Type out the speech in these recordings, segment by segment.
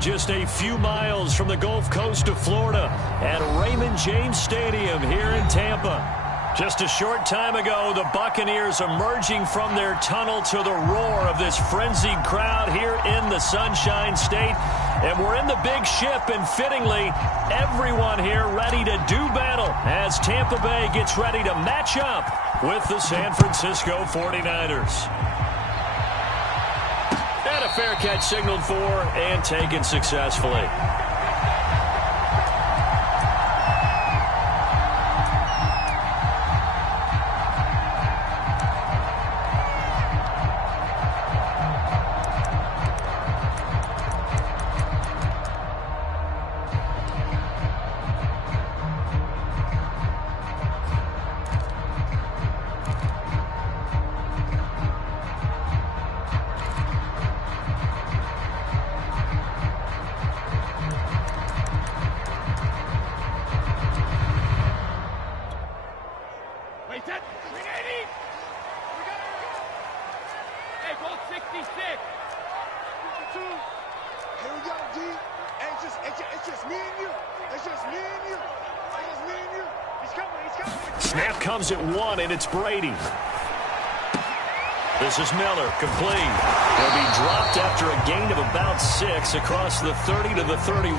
just a few miles from the Gulf Coast of Florida at Raymond James Stadium here in Tampa. Just a short time ago, the Buccaneers emerging from their tunnel to the roar of this frenzied crowd here in the Sunshine State. And we're in the big ship, and fittingly, everyone here ready to do battle as Tampa Bay gets ready to match up with the San Francisco 49ers. And a fair catch signaled for and taken successfully. Snap comes at one, and it's Brady. This is Miller, complete. He'll be dropped after a gain of about 6 across the 30 to the 31.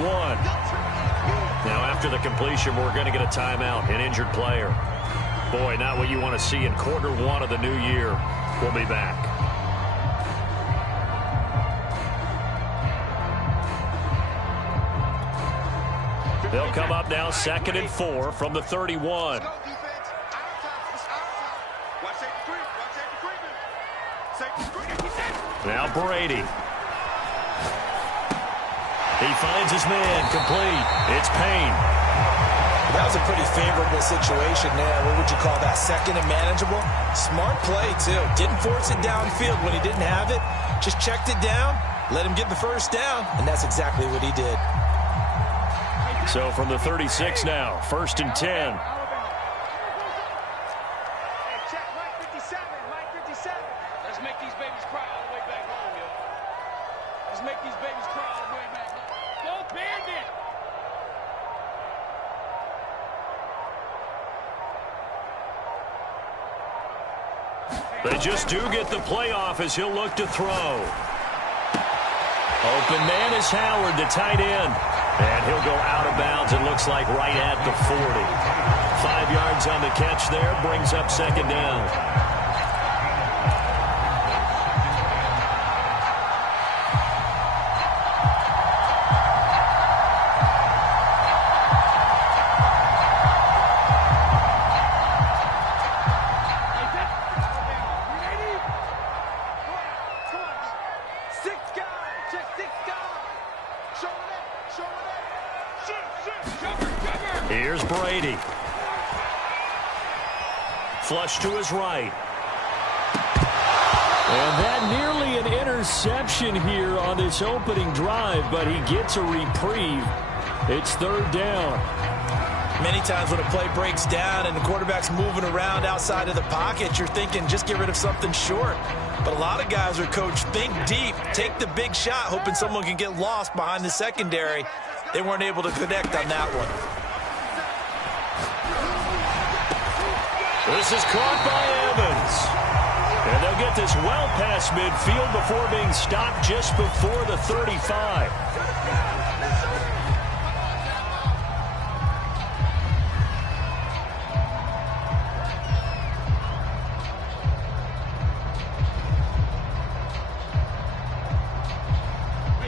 Now, after the completion, we're going to get a timeout, an injured player. Boy, not what you want to see in quarter one of the new year. We'll be back. They'll come up now 2nd and 4 from the 31. Now Brady. He finds his man, complete. It's Payne. That was a pretty favorable situation there. What would you call that? Second and manageable? Smart play, too. Didn't force it downfield when he didn't have it. Just checked it down, let him get the first down, and that's exactly what he did. So from the 36 now, 1st and 10. They just do get the playoff as he'll look to throw. Open man is Howard, the tight end. And he'll go out of bounds, it looks like right at the 40. 5 yards on the catch there, brings up 2nd down. Here's Brady. Flush to his right. And that nearly an interception here on this opening drive, but he gets a reprieve. It's 3rd down. Many times when a play breaks down and the quarterback's moving around outside of the pocket, you're thinking just get rid of something short. But a lot of guys are coached, think deep, take the big shot, hoping someone can get lost behind the secondary. They weren't able to connect on that one. This is caught by Evans. And they'll get this well past midfield before being stopped just before the 35.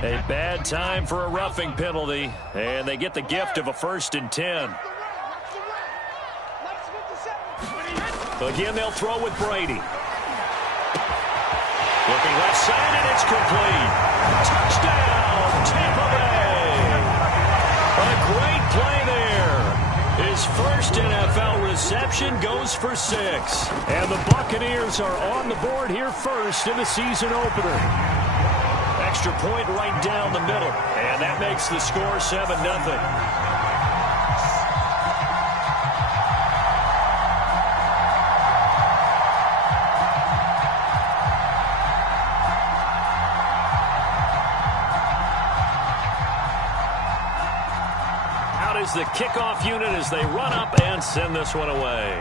A bad time for a roughing penalty, and they get the gift of a 1st and 10. Again, they'll throw with Brady. Looking left side, and it's complete. Touchdown, Tampa Bay. A great play there. His first NFL reception goes for 6. And the Buccaneers are on the board here first in the season opener. Extra point right down the middle, and that makes the score 7-0. deploys the kickoff unit as they run up and send this one away.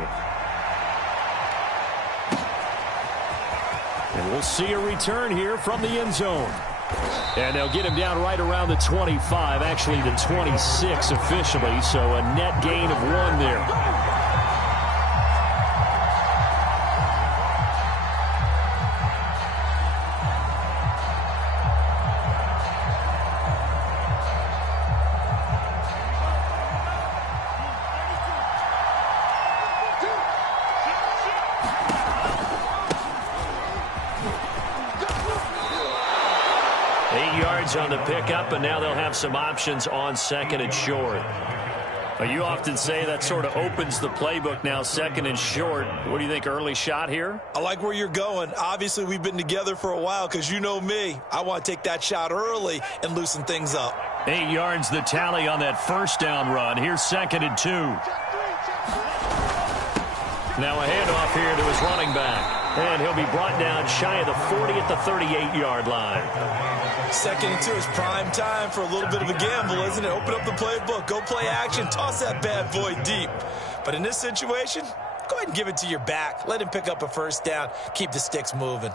And we'll see a return here from the end zone. And they'll get him down right around the 25, actually the 26 officially, so a net gain of 1 there. On the pickup, and now they'll have some options on second and short. You often say that sort of opens the playbook now, second and short. What do you think, early shot here? I like where you're going. Obviously, we've been together for a while because you know me. I want to take that shot early and loosen things up. 8 yards the tally on that first down run. Here's second and 2. Now a handoff here to his running back. And he'll be brought down shy of the 40 at the 38-yard line. Second and 2 is prime time for a little bit of a gamble, isn't it? Open up the playbook, go play action, toss that bad boy deep. But in this situation, go ahead and give it to your back. Let him pick up a first down. Keep the sticks moving.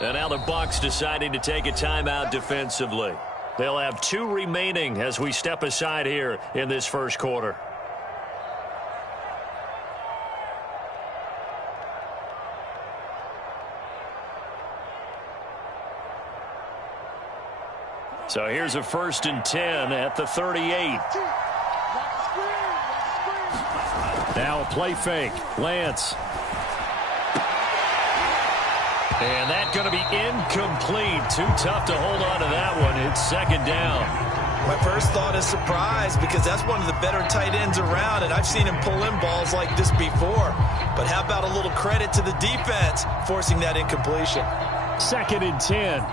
And now the Bucs deciding to take a timeout defensively. They'll have 2 remaining as we step aside here in this first quarter. So here's a 1st and 10 at the 38. Now a play fake. Lance. And that's going to be incomplete. Too tough to hold on to that one. It's second down. My first thought is surprise because that's one of the better tight ends around, and I've seen him pull in balls like this before. But how about a little credit to the defense forcing that incompletion? Second and 10.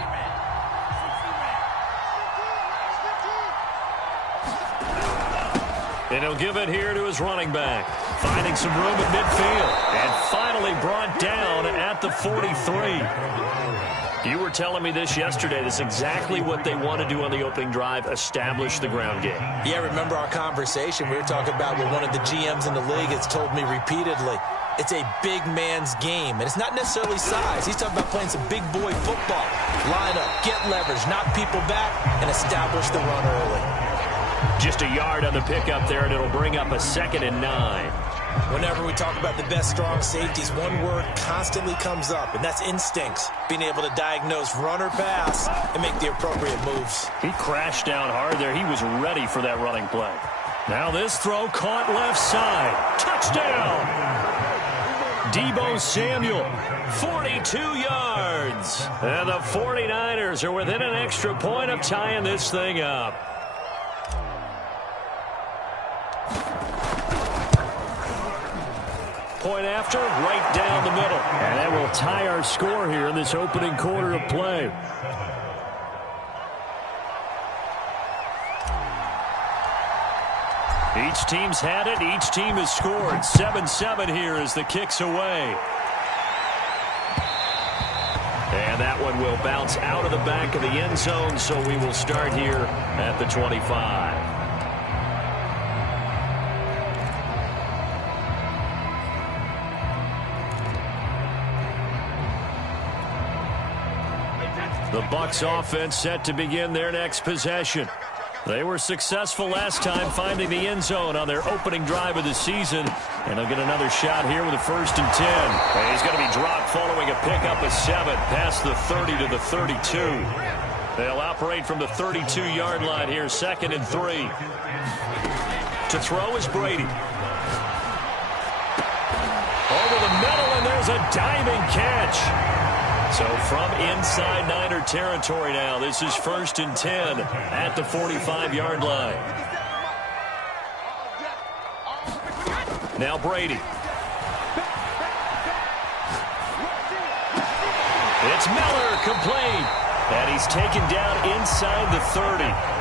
And he'll give it here to his running back. Finding some room at midfield. And finally brought down at the 43. You were telling me this yesterday. This is exactly what they want to do on the opening drive, establish the ground game. Yeah, remember our conversation. We were talking about what one of the GMs in the league has told me repeatedly. It's a big man's game, and it's not necessarily size. He's talking about playing some big boy football. Line up, get leverage, knock people back, and establish the run early. Just a yard on the pickup there, and it'll bring up a 2nd and 9. Whenever we talk about the best strong safeties, one word constantly comes up, and that's instincts. Being able to diagnose run or pass and make the appropriate moves. He crashed down hard there. He was ready for that running play. Now this throw caught left side. Touchdown! Deebo Samuel, 42 yards. And the 49ers are within an extra point of tying this thing up. Point after, right down the middle. And that will tie our score here in this opening quarter of play. Each team's had it. Each team has scored. 7-7 here as the kick's away. And that one will bounce out of the back of the end zone, so we will start here at the 25. The Bucs offense set to begin their next possession. They were successful last time finding the end zone on their opening drive of the season. And they'll get another shot here with a 1st and 10. And he's going to be dropped following a pickup of 7 past the 30 to the 32. They'll operate from the 32-yard line here, 2nd and 3. To throw is Brady. Over the middle, and there's a diving catch. So from inside Niner territory now, this is 1st and 10 at the 45-yard line. Now Brady. It's Miller, complete. And he's taken down inside the 30.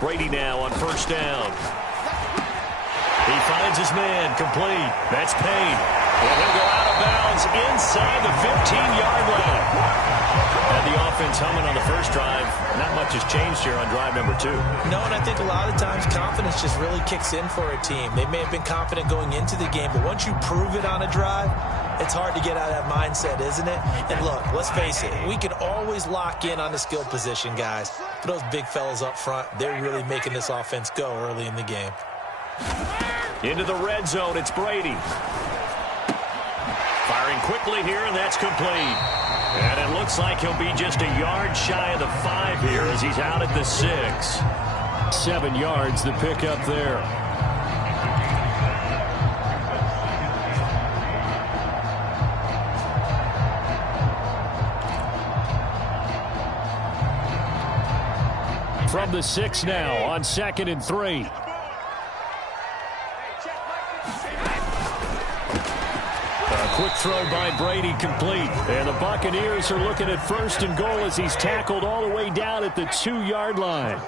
Brady now on first down. He finds his man, complete. That's Payne. And he'll go out of bounds inside the 15-yard line. And the offense humming on the first drive. Not much has changed here on drive number 2. No, and I think a lot of times confidence just really kicks in for a team. They may have been confident going into the game, but once you prove it on a drive, it's hard to get out of that mindset, isn't it? And look, let's face it, we can always lock in on the skill position, guys. But those big fellas up front, they're really making this offense go early in the game. Into the red zone, it's Brady. Firing quickly here, and that's complete. And it looks like he'll be just a yard shy of the 5 here as he's out at the 6. 7 yards, the pickup there. From the 6 now on 2nd and 3. Quick throw by Brady, complete. And the Buccaneers are looking at 1st and goal as he's tackled all the way down at the 2-yard line.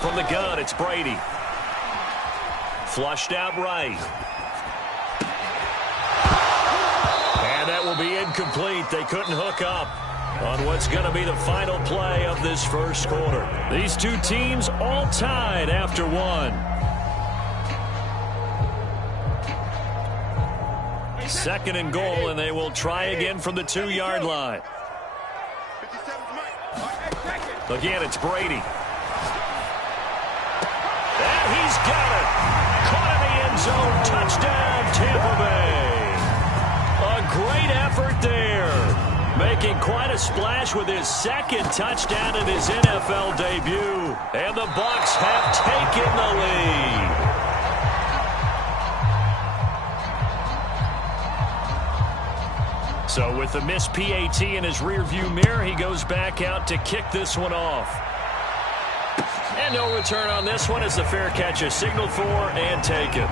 From the gun, it's Brady. Flushed out right. That will be incomplete. They couldn't hook up on what's going to be the final play of this first quarter. These two teams all tied after 1. 2nd and goal, and they will try again from the 2-yard line. Again, it's Brady. And he's got it. Caught in the end zone. Touchdown, Tampa Bay. A great effort there. Making quite a splash with his 2nd touchdown in his NFL debut. And the Bucs have taken the lead. So with the missed PAT in his rearview mirror, he goes back out to kick this one off. And no return on this one as the fair catch is signaled for and taken.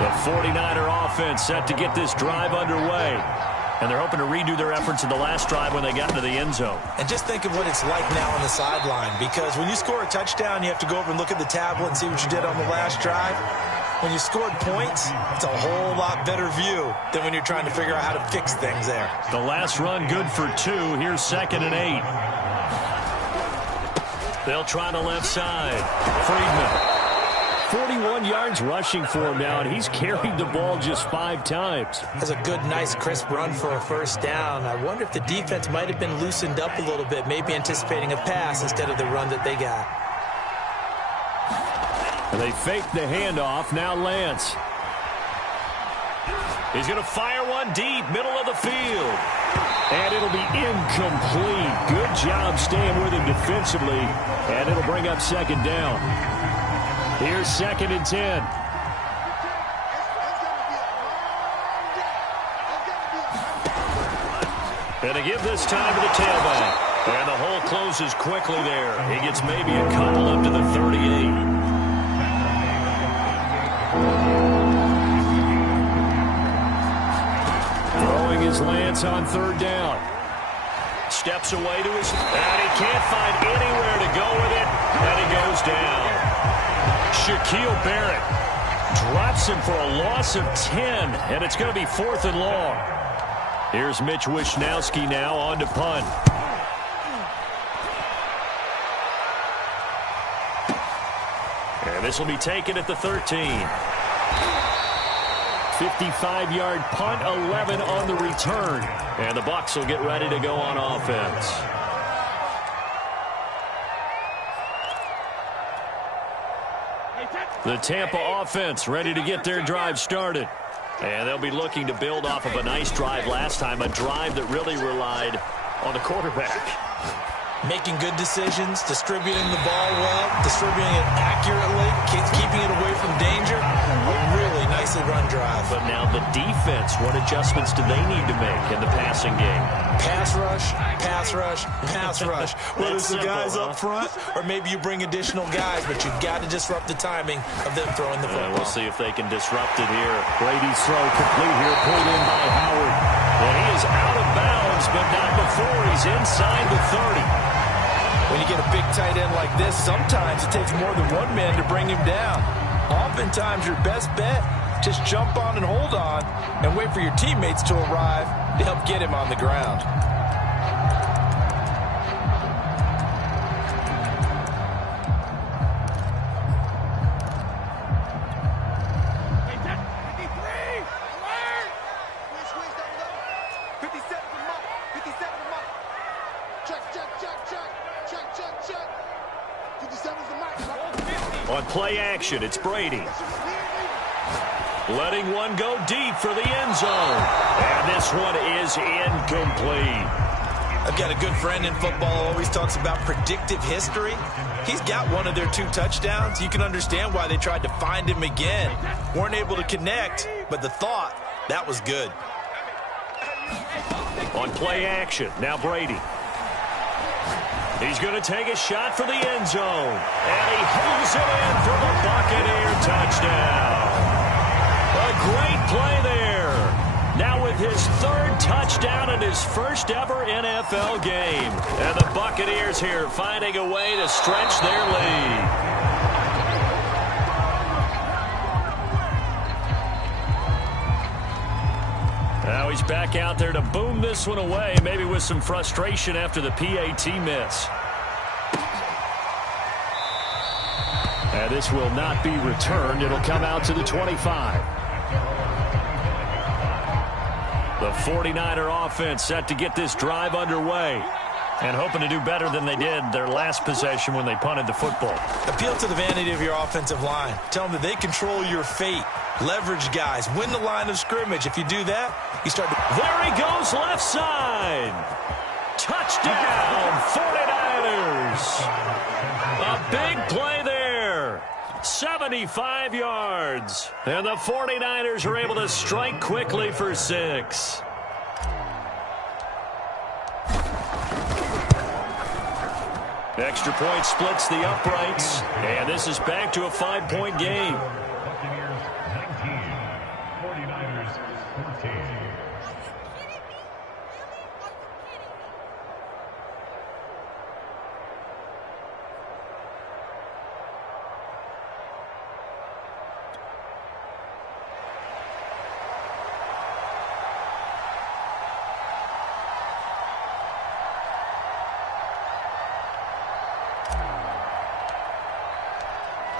The 49er offense set to get this drive underway. And they're hoping to redo their efforts in the last drive when they got into the end zone. And just think of what it's like now on the sideline. Because when you score a touchdown, you have to go over and look at the tablet and see what you did on the last drive. When you scored points, it's a whole lot better view than when you're trying to figure out how to fix things there. The last run good for 2. Here's 2nd and 8. They'll try the left side. Friedman. 41 yards rushing for him now, and he's carried the ball just 5 times. That's a good, nice, crisp run for a first down. I wonder if the defense might have been loosened up a little bit, maybe anticipating a pass instead of the run that they got. They fake the handoff. Now Lance. He's going to fire one deep, middle of the field. And it'll be incomplete. Good job staying with him defensively, and it'll bring up 2nd down. Here's 2nd and 10. And to give this time to the tailback. And the hole closes quickly there. He gets maybe a couple up to the 38. Throwing his Lance on 3rd down. Steps away to his... And he can't find anywhere to go with it. And he goes down. Shaquille Barrett drops him for a loss of 10, and it's going to be 4th and long. Here's Mitch Wishnowski now on to punt. And this will be taken at the 13. 55-yard punt, 11 on the return. And the Bucs will get ready to go on offense. The Tampa offense ready to get their drive started. And they'll be looking to build off of a nice drive last time, a drive that really relied on the quarterback. Making good decisions, distributing the ball well, distributing it accurately, keeping it away from danger. A really nicely run drive. But now the defense, what adjustments do they need to make in the passing game? Pass rush, pass rush, pass rush. Whether it's the guys up front or maybe you bring additional guys, but you've got to disrupt the timing of them throwing the football. We'll see if they can disrupt it here. Brady's throw complete here, pulled in by Howard. And he is out of bounds, but not before he's inside the 30. When you get a big tight end like this, sometimes it takes more than one man to bring him down. Oftentimes, your best bet, just jump on and hold on and wait for your teammates to arrive to help get him on the ground. On play action, it's Brady. Letting one go deep for the end zone. And this one is incomplete. I've got a good friend in football who always talks about predictive history. He's got one of their 2 touchdowns. You can understand why they tried to find him again. Weren't able to connect, but the thought, that was good. On play action, now Brady. He's going to take a shot for the end zone. And he holds it in for the Buccaneer touchdown. A great play there. Now with his 3rd touchdown in his first ever NFL game. And the Buccaneers here finding a way to stretch their lead. Now he's back out there to boom this one away, maybe with some frustration after the PAT miss. And this will not be returned. It'll come out to the 25. The 49er offense set to get this drive underway. And hoping to do better than they did their last possession when they punted the football. Appeal to the vanity of your offensive line. Tell them that they control your fate. Leverage guys. Win the line of scrimmage. If you do that, you start to... There he goes, left side. Touchdown, 49ers. A big play there. 75 yards. And the 49ers are able to strike quickly for 6. Extra point splits the uprights. And this is back to a 5-point game. Buccaneers 19, 49ers 14.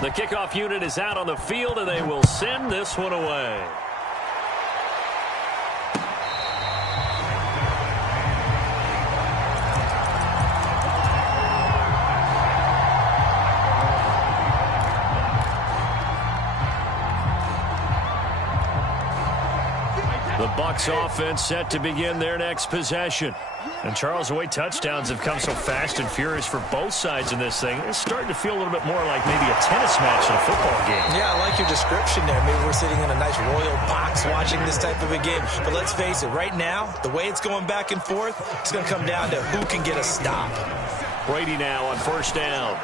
The kickoff unit is out on the field, and they will send this one away. The Bucs offense set to begin their next possession. And Charles, the way touchdowns have come so fast and furious for both sides in this thing, it's starting to feel a little bit more like maybe a tennis match in a football game. Yeah, I like your description there. Maybe we're sitting in a nice royal box watching this type of a game. But let's face it, right now, the way it's going back and forth, it's going to come down to who can get a stop. Brady now on first down.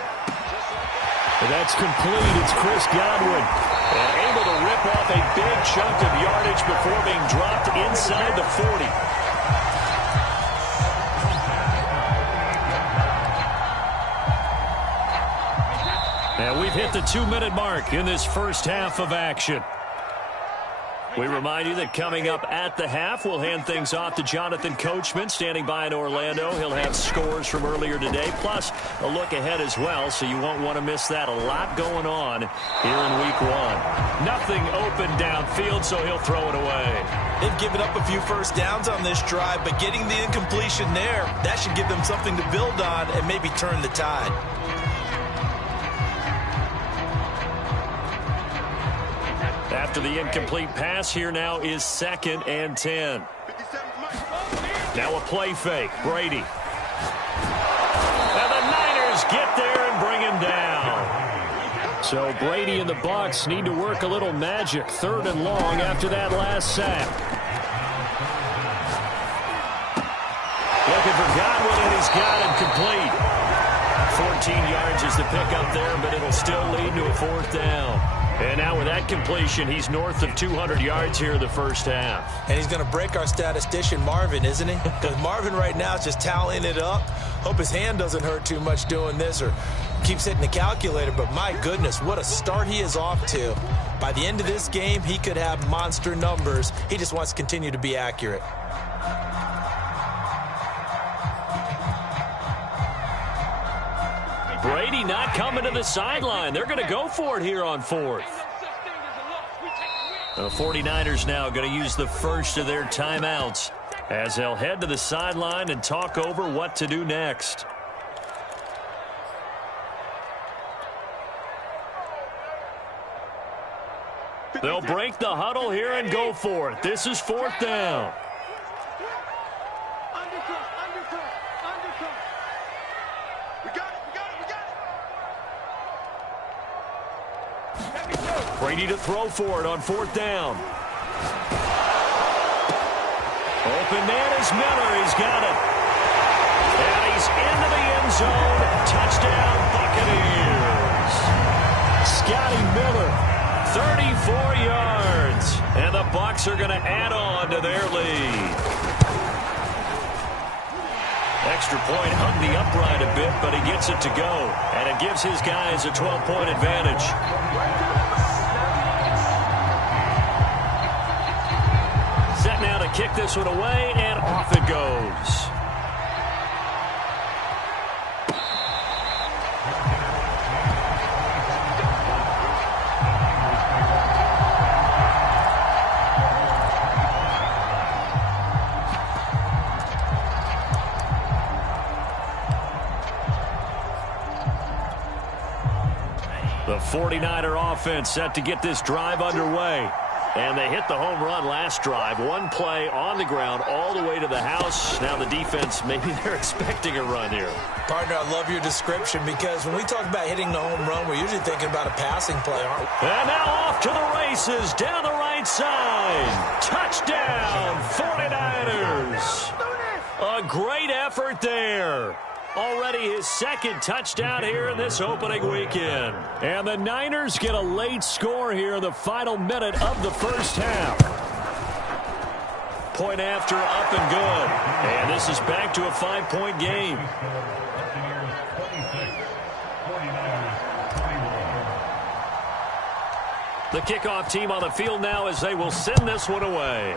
And that's complete. It's Chris Godwin. And able to rip off a big chunk of yardage before being dropped inside the 40. And we've hit the 2-minute mark in this first half of action. We remind you that coming up at the half, we'll hand things off to Jonathan Coachman, standing by in Orlando. He'll have scores from earlier today, plus a look ahead as well, so you won't want to miss that. A lot going on here in Week 1. Nothing open downfield, so he'll throw it away. They've given up a few first downs on this drive, but getting the incompletion there, that should give them something to build on and maybe turn the tide. After the incomplete pass, here now is 2nd and 10. Now a play fake. Brady. So Brady and the Bucs need to work a little magic. 3rd and long after that last sack. Looking for Godwin, and he's got him complete. 14 yards is the pickup there, but it'll still lead to a 4th down. And now with that completion, he's north of 200 yards here in the first half. And he's going to break our statistician Marvin, isn't he? Because Marvin right now is just tallying it up. Hope his hand doesn't hurt too much doing this or keeps hitting the calculator. But my goodness, what a start he is off to. By the end of this game, he could have monster numbers. He just wants to continue to be accurate. Brady not coming to the sideline. They're going to go for it here on 4th. The 49ers now going to use the first of their timeouts as they'll head to the sideline and talk over what to do next. They'll break the huddle here and go for it. This is 4th down. Brady to throw for it on 4th down. Open man is Miller. He's got it. And he's into the end zone. Touchdown, Buccaneers. Scotty Miller, 34 yards. And the Bucs are going to add on to their lead. Extra point hung the upright a bit, but he gets it to go. And it gives his guys a 12-point advantage. Set now to kick this one away, and off it goes. The 49er offense set to get this drive underway. And they hit the home run last drive. One play on the ground all the way to the house. Now the defense, maybe they're expecting a run here. Partner, I love your description because when we talk about hitting the home run, we're usually thinking about a passing play, aren't we? And now off to the races down the right side. Touchdown, 49ers. A great effort there. Already his 2nd touchdown here in this opening weekend. And the Niners get a late score here in the final minute of the first half. Point after, up and good. And this is back to a 5-point game. The kickoff team on the field now as they will send this one away.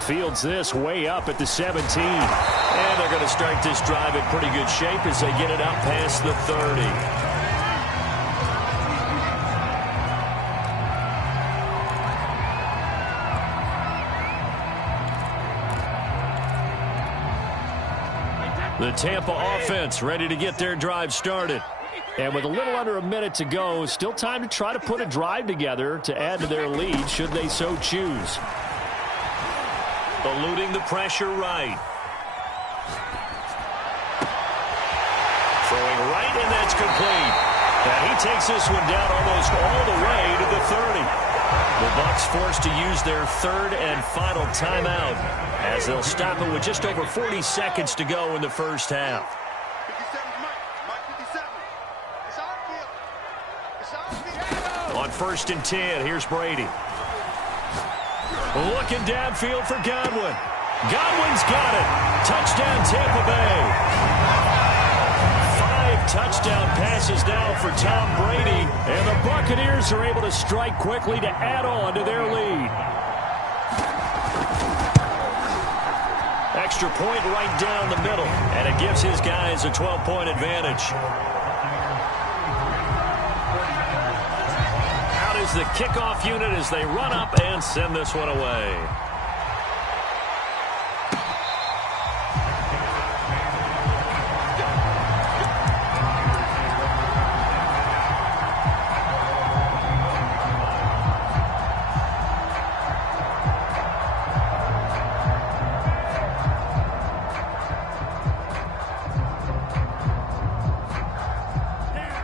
Fields this way up at the 17. And they're going to start this drive in pretty good shape as they get it out past the 30. The Tampa offense ready to get their drive started. And with a little under a minute to go, still time to try to put a drive together to add to their lead should they so choose. Eluding the pressure right. Throwing right, and that's complete. And he takes this one down almost all the way to the 30. The Bucs forced to use their 3rd and final timeout as they'll stop it with just over 40 seconds to go in the first half. On 1st and 10, here's Brady. Looking downfield for Godwin. Godwin's got it. Touchdown, Tampa Bay. 5 touchdown passes now for Tom Brady. And the Buccaneers are able to strike quickly to add on to their lead. Extra point right down the middle. And it gives his guys a 12-point advantage. Is the kickoff unit as they run up and send this one away.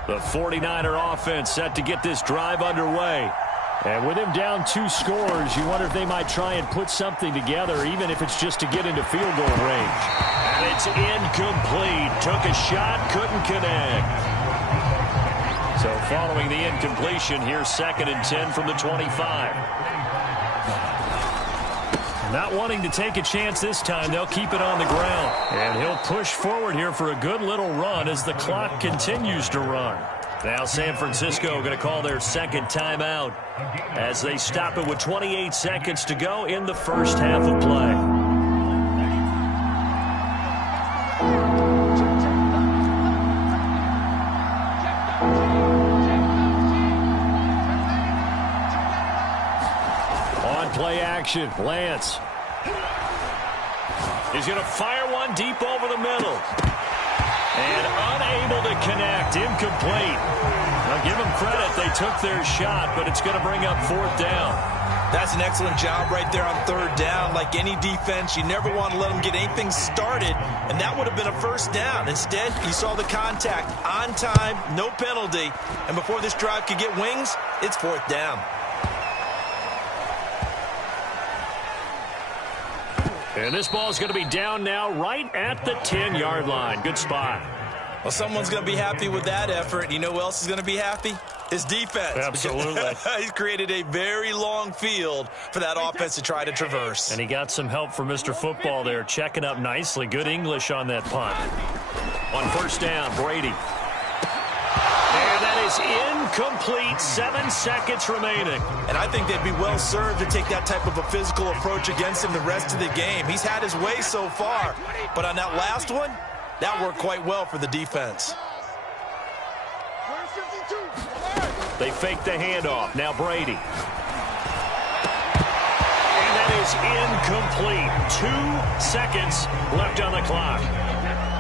The 49er offense set to get this drive underway. And with him down 2 scores, you wonder if they might try and put something together, even if it's just to get into field goal range. And it's incomplete. Took a shot, couldn't connect. So following the incompletion, here's 2nd and 10 from the 25. Not wanting to take a chance this time, they'll keep it on the ground. And he'll push forward here for a good little run as the clock continues to run. Now San Francisco going to call their 2nd timeout as they stop it with 28 seconds to go in the first half of play. On play action, Lance. He's going to fire one deep over the middle. And unable to connect, incomplete. Now give them credit, they took their shot, but it's going to bring up 4th down. That's an excellent job right there on 3rd down. Like any defense, you never want to let them get anything started, and that would have been a 1st down. Instead, you saw the contact on time, no penalty, and before this drive could get wings, it's 4th down. And this ball is going to be down now right at the 10-yard line. Good spot. Well, someone's going to be happy with that effort. You know who else is going to be happy? His defense. Absolutely. He's created a very long field for that offense to try to traverse. And he got some help from Mr. Football there, checking up nicely. Good English on that punt. On 1st down, Brady. And that is incomplete. 7 seconds remaining. And I think they'd be well served to take that type of a physical approach against him the rest of the game. He's had his way so far. But on that last one, that worked quite well for the defense. They fake the handoff. Now Brady. And that is incomplete. 2 seconds left on the clock.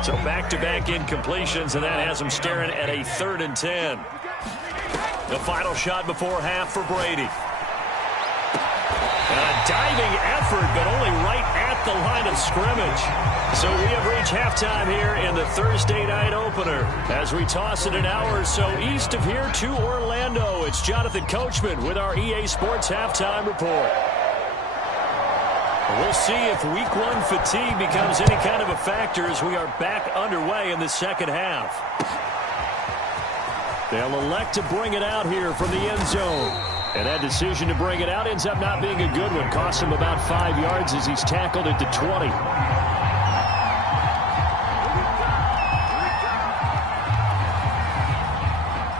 So back-to-back incompletions, and that has them staring at a 3rd and 10. The final shot before half for Brady. And a diving effort, but only right at the line of scrimmage. So we have reached halftime here in the Thursday night opener. As we toss it an hour or so east of here to Orlando, it's Jonathan Coachman with our EA Sports Halftime Report. We'll see if Week 1 fatigue becomes any kind of a factor as we are back underway in the second half. They'll elect to bring it out here from the end zone. And that decision to bring it out ends up not being a good one. Costs him about 5 yards as he's tackled at the 20.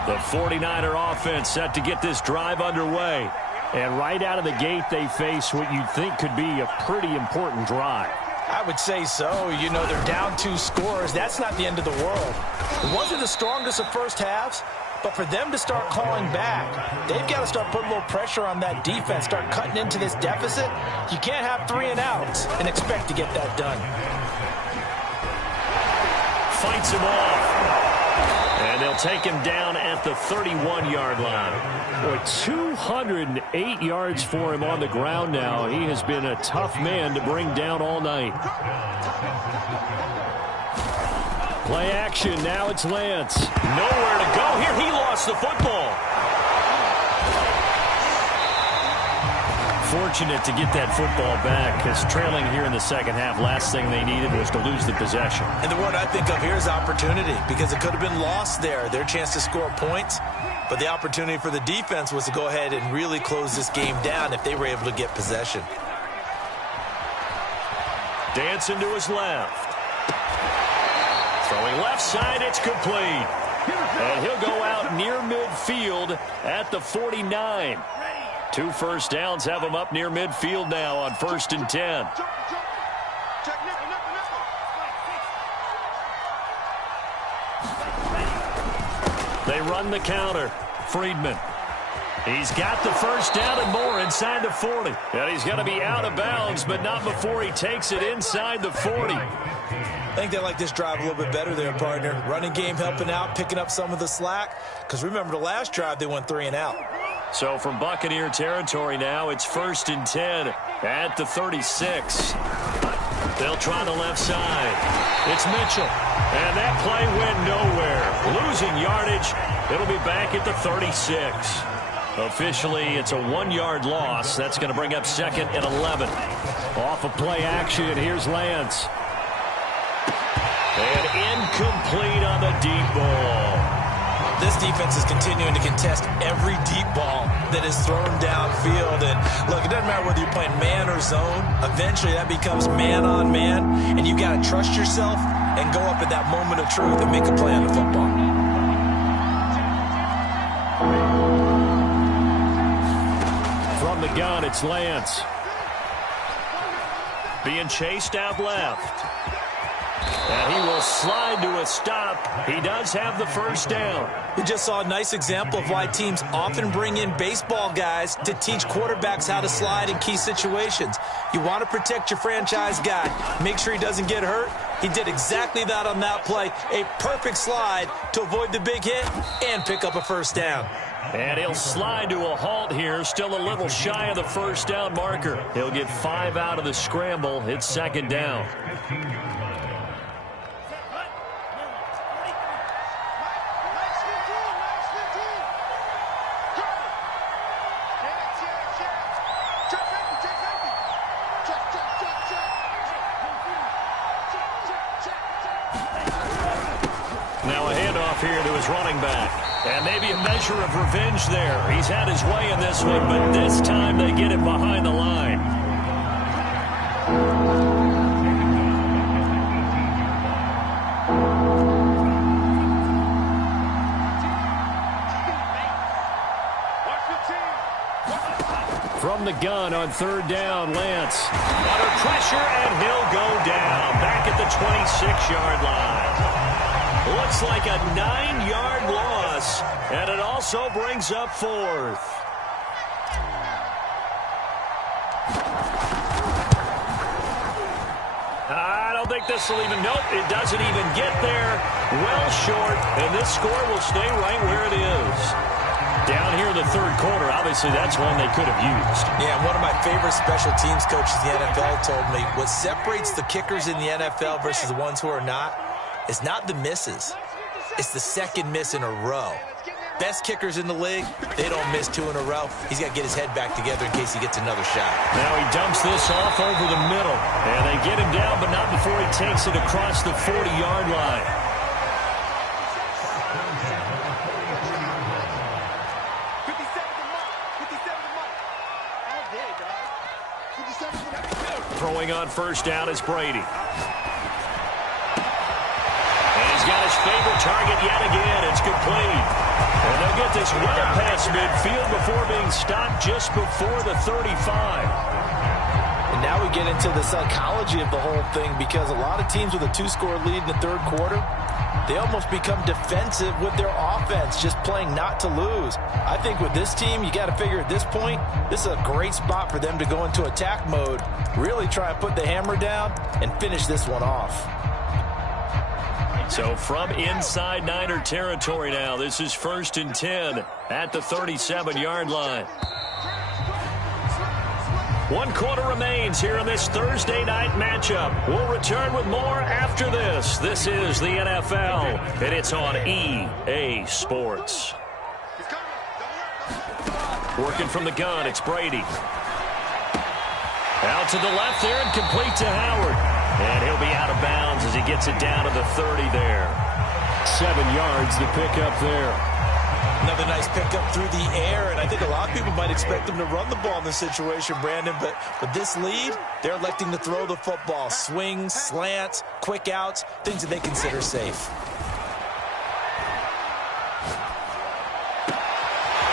The 49er offense set to get this drive underway. And right out of the gate, they face what you'd think could be a pretty important drive. I would say so. You know, they're down 2 scores. That's not the end of the world. It wasn't the strongest of first halves, but for them to start clawing back, they've got to start putting a little pressure on that defense, start cutting into this deficit. You can't have 3 and outs and expect to get that done. Fights him off. And they'll take him down at the 31-yard line. Boy, 208 yards for him on the ground now. He has been a tough man to bring down all night. Play action. Now it's Lance. Nowhere to go here. He lost the football. Fortunate to get that football back, because trailing here in the second half, last thing they needed was to lose the possession. And the word I think of here is opportunity, because it could have been lost there, their chance to score points. But the opportunity for the defense was to go ahead and really close this game down if they were able to get possession. Dancing to his left. Throwing left side, it's complete. And he'll go out near midfield at the 49. 2 first downs have him up near midfield now on 1st and 10. They run the counter. Friedman. He's got the first down and more inside the 40. And he's going to be out of bounds, but not before he takes it inside the 40. I think they like this drive a little bit better there, partner. Running game helping out, picking up some of the slack. Because remember, the last drive, they went 3 and out. So from Buccaneer territory now, it's 1st and 10 at the 36. They'll try the left side. It's Mitchell. And that play went nowhere. Losing yardage. It'll be back at the 36. Officially, it's a 1-yard loss. That's going to bring up 2nd and 11. Off of play action, here's Lance. And incomplete on the deep ball. This defense is continuing to contest every deep ball that is thrown downfield. And look, it doesn't matter whether you're playing man or zone. Eventually, that becomes man on man. And you got to trust yourself and go up at that moment of truth and make a play on the football. From the gun, it's Lance. Being chased out left. And he will slide to a stop. He does have the first down. We just saw a nice example of why teams often bring in baseball guys to teach quarterbacks how to slide in key situations. You want to protect your franchise guy. Make sure he doesn't get hurt. He did exactly that on that play. A perfect slide to avoid the big hit and pick up a first down. And he'll slide to a halt here, still a little shy of the first down marker. He'll get 5 out of the scramble. It's 2nd down. Now a handoff here to his running back. And maybe a measure of revenge there. He's had his way in this one, but this time they get it behind the line. From the gun on 3rd down, Lance. Under pressure, and he'll go down. Back at the 26-yard line. Looks like a 9-yard loss, and it also brings up 4th. I don't think this will even, nope, it doesn't even get there. Well short, and this score will stay right where it is. Down here in the 3rd quarter, obviously that's one they could have used. Yeah, one of my favorite special teams coaches in the NFL told me what separates the kickers in the NFL versus the ones who are not is not the misses. It's the 2nd miss in a row. Best kickers in the league, they don't miss 2 in a row. He's got to get his head back together in case he gets another shot. Now he dumps this off over the middle. And they get him down, but not before he takes it across the 40-yard line. Throwing on 1st down is Brady. Got his favorite target yet again. It's complete. And they'll get this well past midfield before being stopped just before the 35. And now we get into the psychology of the whole thing, because a lot of teams with a 2-score lead in the 3rd quarter, they almost become defensive with their offense, just playing not to lose. I think with this team, you got to figure at this point, this is a great spot for them to go into attack mode, really try and put the hammer down and finish this one off. So from inside Niner territory now, this is 1st and 10 at the 37-yard line. 1 quarter remains here in this Thursday night matchup. We'll return with more after this. This is the NFL, and it's on EA Sports. Working from the gun, it's Brady. Out to the left there and complete to Howard. And he'll be out of bounds as he gets it down to the 30 there. 7 yards to pick up there. Another nice pickup through the air, and I think a lot of people might expect them to run the ball in this situation, Brandon, but with this lead, they're electing to throw the football. Swings, slants, quick outs, things that they consider safe.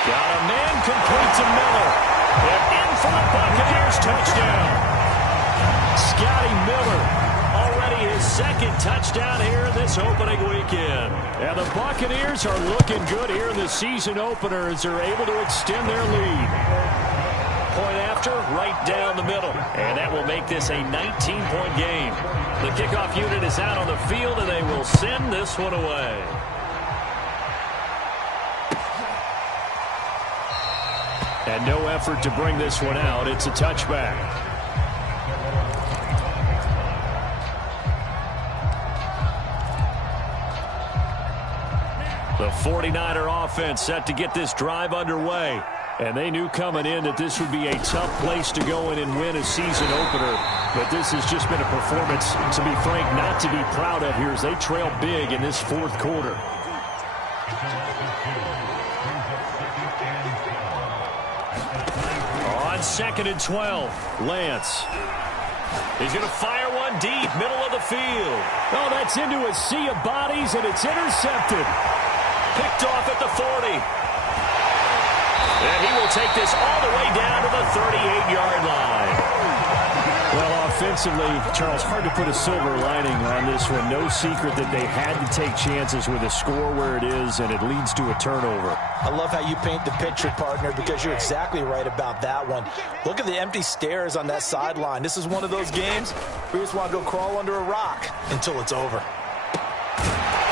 Got a man complete to Miller. And in for the Buccaneers touchdown. Scotty Miller, already his 2nd touchdown here this opening weekend. And the Buccaneers are looking good here in the season opener as they're able to extend their lead. Point after, right down the middle. And that will make this a 19-point game. The kickoff unit is out on the field, and they will send this one away. And no effort to bring this one out. It's a touchback. The 49er offense set to get this drive underway. And they knew coming in that this would be a tough place to go in and win a season opener. But this has just been a performance, to be frank, not to be proud of here as they trail big in this fourth quarter. On 2nd and 12, Lance. He's going to fire one deep, middle of the field. Oh, that's into a sea of bodies, and it's intercepted. Picked off at the 40. And he will take this all the way down to the 38-yard line. Well, offensively, Charles, hard to put a silver lining on this one. No secret that they had to take chances with a score where it is, and it leads to a turnover. I love how you paint the picture, partner, because you're exactly right about that one. Look at the empty stares on that sideline. This is one of those games where you just want to go crawl under a rock until it's over.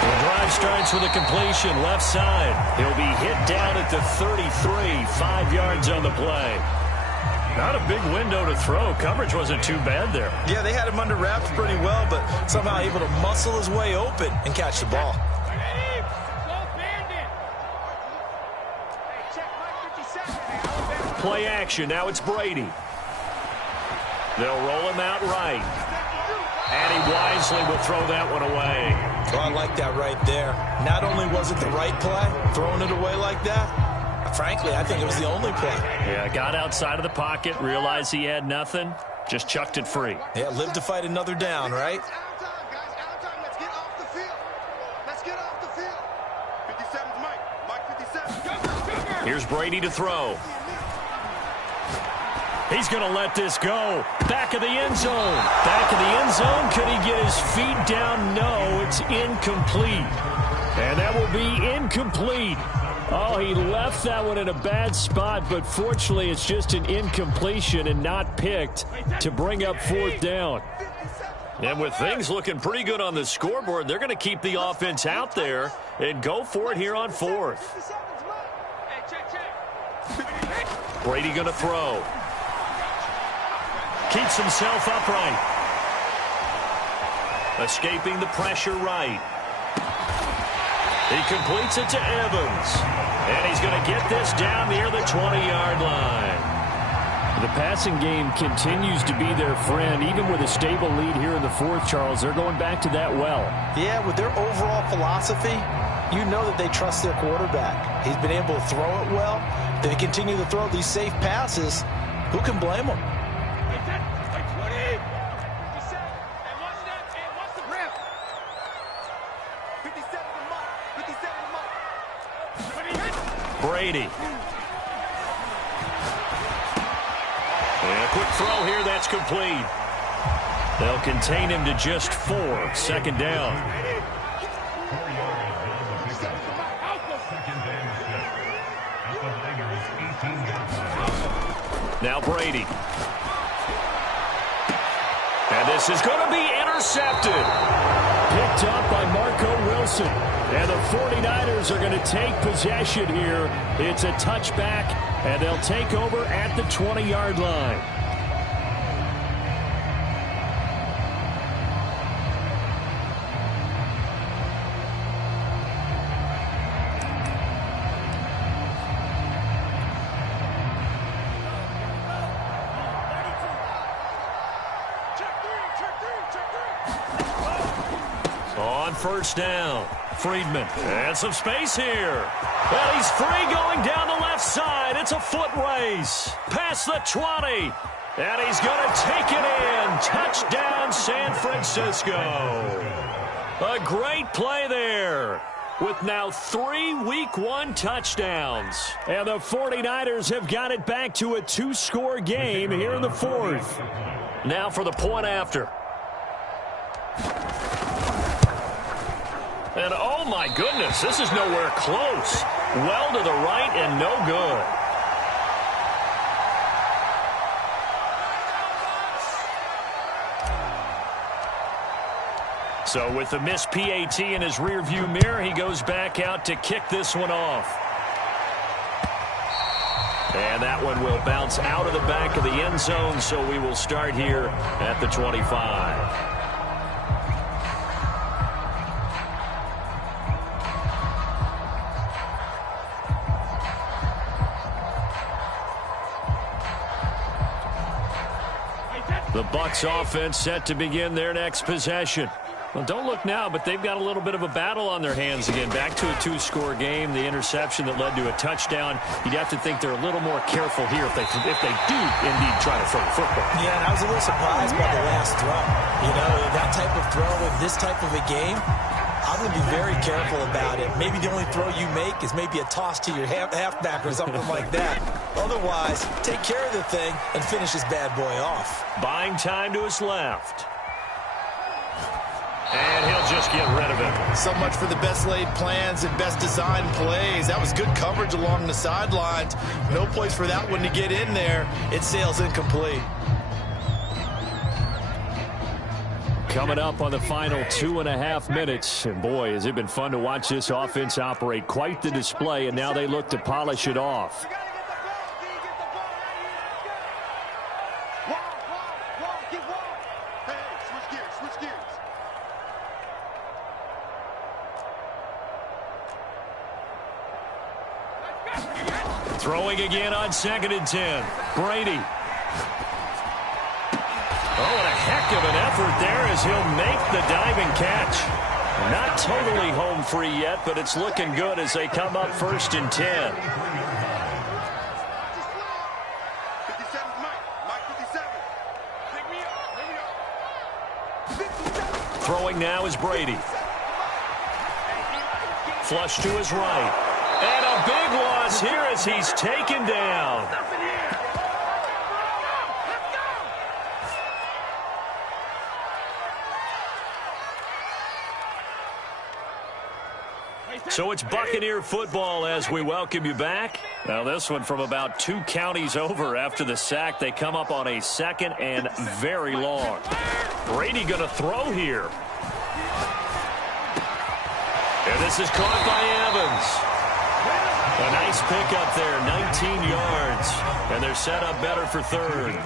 The drive starts with a completion left side. He'll be hit down at the 33, 5 yards on the play. Not a big window to throw. Coverage wasn't too bad there. Yeah, they had him under wraps pretty well, but somehow able to muscle his way open and catch the ball. Play action. Now it's Brady. They'll roll him out right. And he wisely will throw that one away. Well, I like that right there. Not only was it the right play, throwing it away like that, frankly, I think it was the only play. Yeah, got outside of the pocket, realized he had nothing, just chucked it free. Yeah, live to fight another down, right? Let's get off the field. Let's get off the field. 57's Mike. Mike 57. Here's Brady to throw. He's going to let this go. Back of the end zone. Back of the end zone. Could he get his feet down? No, it's incomplete. And that will be incomplete. Oh, he left that one in a bad spot, but fortunately it's just an incompletion and not picked to bring up 4th down. And with things looking pretty good on the scoreboard, they're going to keep the offense out there and go for it here on 4th. Brady going to throw. Keeps himself upright. Escaping the pressure right. He completes it to Evans. And he's going to get this down near the 20-yard line. The passing game continues to be their friend. Even with a stable lead here in the 4th, Charles, they're going back to that well. Yeah, with their overall philosophy, you know that they trust their quarterback. He's been able to throw it well. They continue to throw these safe passes. Who can blame them? Brady. And a quick throw here, that's complete. They'll contain him to just 4. 2nd down. Now Brady. And this is going to be intercepted. Picked up by Marco Wilson. And the 49ers are going to take possession here. It's a touchback, and they'll take over at the 20-yard line. On 1st down. Friedman, and some space here. And he's free going down the left side. It's a foot race. Past the 20. And he's going to take it in. Touchdown, San Francisco. A great play there. With now 3 Week 1 touchdowns. And the 49ers have got it back to a 2-score game here in the 4th. Now for the point after. And oh my goodness, this is nowhere close. Well to the right and no good. So with the missed PAT in his rearview mirror, he goes back out to kick this one off. And that one will bounce out of the back of the end zone, so we will start here at the 25. The Bucs offense set to begin their next possession. Well, don't look now, but they've got a little bit of a battle on their hands again. Back to a two-score game. The interception that led to a touchdown. You'd have to think they're a little more careful here if they do indeed try to throw the football. Yeah, and I was a little surprised by the last throw. You know, that type of throw in this type of a game, I'm going to be very careful about it. Maybe the only throw you make is maybe a toss to your halfback or something like that. Otherwise, take care of the thing and finish this bad boy off. Buying time to his left. And he'll just get rid of it. So much for the best laid plans and best designed plays. That was good coverage along the sidelines. No place for that one to get in there. It sails incomplete. Coming up on the final 2.5 minutes. And boy, has it been fun to watch this offense operate. Quite the display, and now they look to polish it off. Throwing again on 2nd and 10. Brady. Oh, and a heck of an effort there as he'll make the diving catch. Not totally home free yet, but it's looking good as they come up 1st and 10. Throwing now is Brady. Flush to his right. And a big loss here as he's taken down. So it's Buccaneer football as we welcome you back. Now this one from about 2 counties over after the sack. They come up on a 2nd and very long. Brady going to throw here. And this is caught by Evans. A nice pickup there, 19 yards. And they're set up better for 3rd.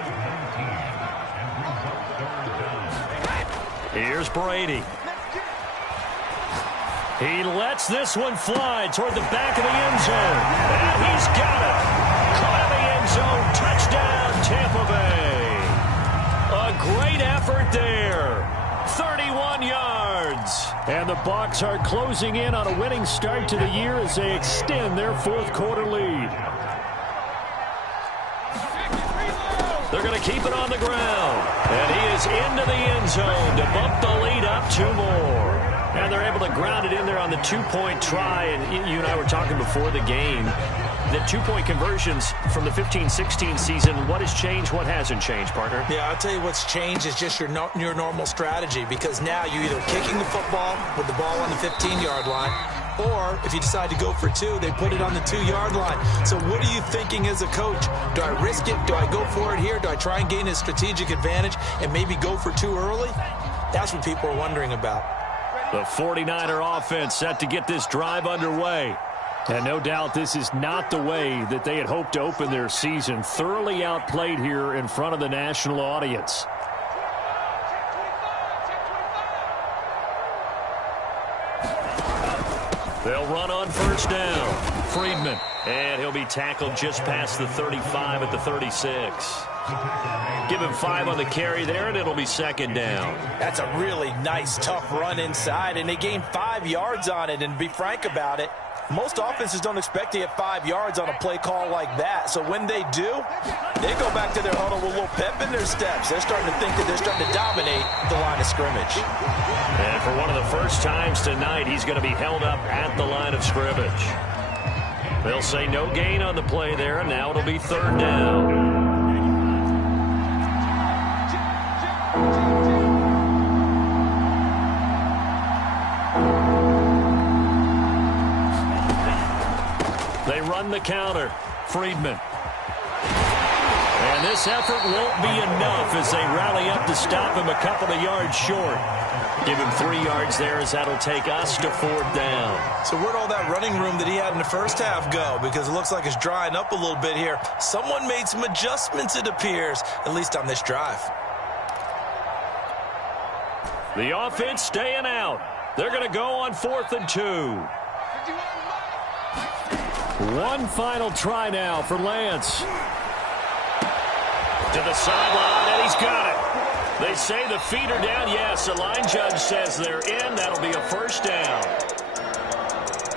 Here's Brady. He lets this one fly toward the back of the end zone. And he's got it. Caught in the end zone. Touchdown, Tampa Bay. A great effort there. 31 yards. And the Bucs are closing in on a winning start to the year as they extend their 4th quarter lead. They're going to keep it on the ground. And he is into the end zone to bump the lead up 2 more. And they're able to ground it in there on the 2-point try. And you and I were talking before the game. The 2-point conversions from the 15-16 season, what has changed, what hasn't changed, partner? Yeah, I'll tell you what's changed is just your normal strategy, because now you're either kicking the football with the ball on the 15-yard line, or if you decide to go for 2, they put it on the 2-yard line. So what are you thinking as a coach? Do I risk it? Do I go for it here? Do I try and gain a strategic advantage and maybe go for 2 early? That's what people are wondering about. The 49er offense set to get this drive underway. And no doubt this is not the way that they had hoped to open their season. Thoroughly outplayed here in front of the national audience. They'll run on 1st down. Friedman. And he'll be tackled just past the 35 at the 36. Give him 5 on the carry there, and it'll be 2nd down. That's a really nice, tough run inside, and they gained 5 yards on it. And to be frank about it, most offenses don't expect to get 5 yards on a play call like that. So when they do, they go back to their huddle with a little pep in their steps. They're starting to think that they're starting to dominate the line of scrimmage. And for one of the first times tonight, he's going to be held up at the line of scrimmage. They'll say no gain on the play there, and now it'll be 3rd down. They run the counter. Friedman. And this effort won't be enough as they rally up to stop him a couple of yards short. Give him 3 yards there as that'll take us to 4th down. So where'd all that running room that he had in the first half go? Because it looks like it's drying up a little bit here. Someone made some adjustments, it appears, at least on this drive. The offense staying out. They're going to go on 4th and 2. One final try now for Lance. To the sideline, and he's got it. They say the feet are down. Yes, the line judge says they're in. That'll be a first down.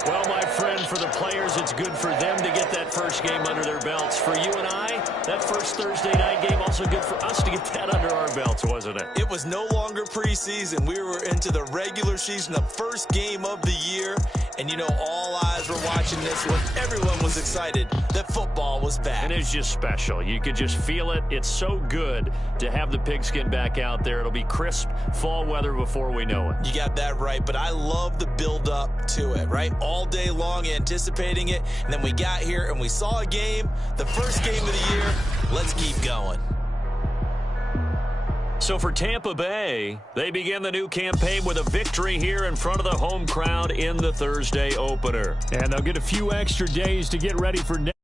Well, my friend, for the players, it's good for them to get that first game under their belts. For you and I, that first Thursday night game, also good for us to get that under our belts, wasn't it? It was no longer preseason. We were into the regular season, the first game of the year. And, you know, all eyes were watching this one. Everyone was excited that football was back. And it's just special. You could just feel it. It's so good to have the pigskin back out there. It'll be crisp fall weather before we know it. You got that right, but I love the build-up to it, right? All day long anticipating it, and then we got here and we saw a game, the first game of the year. Let's keep going. So for Tampa Bay, they begin the new campaign with a victory here in front of the home crowd in the Thursday opener. And they'll get a few extra days to get ready for next.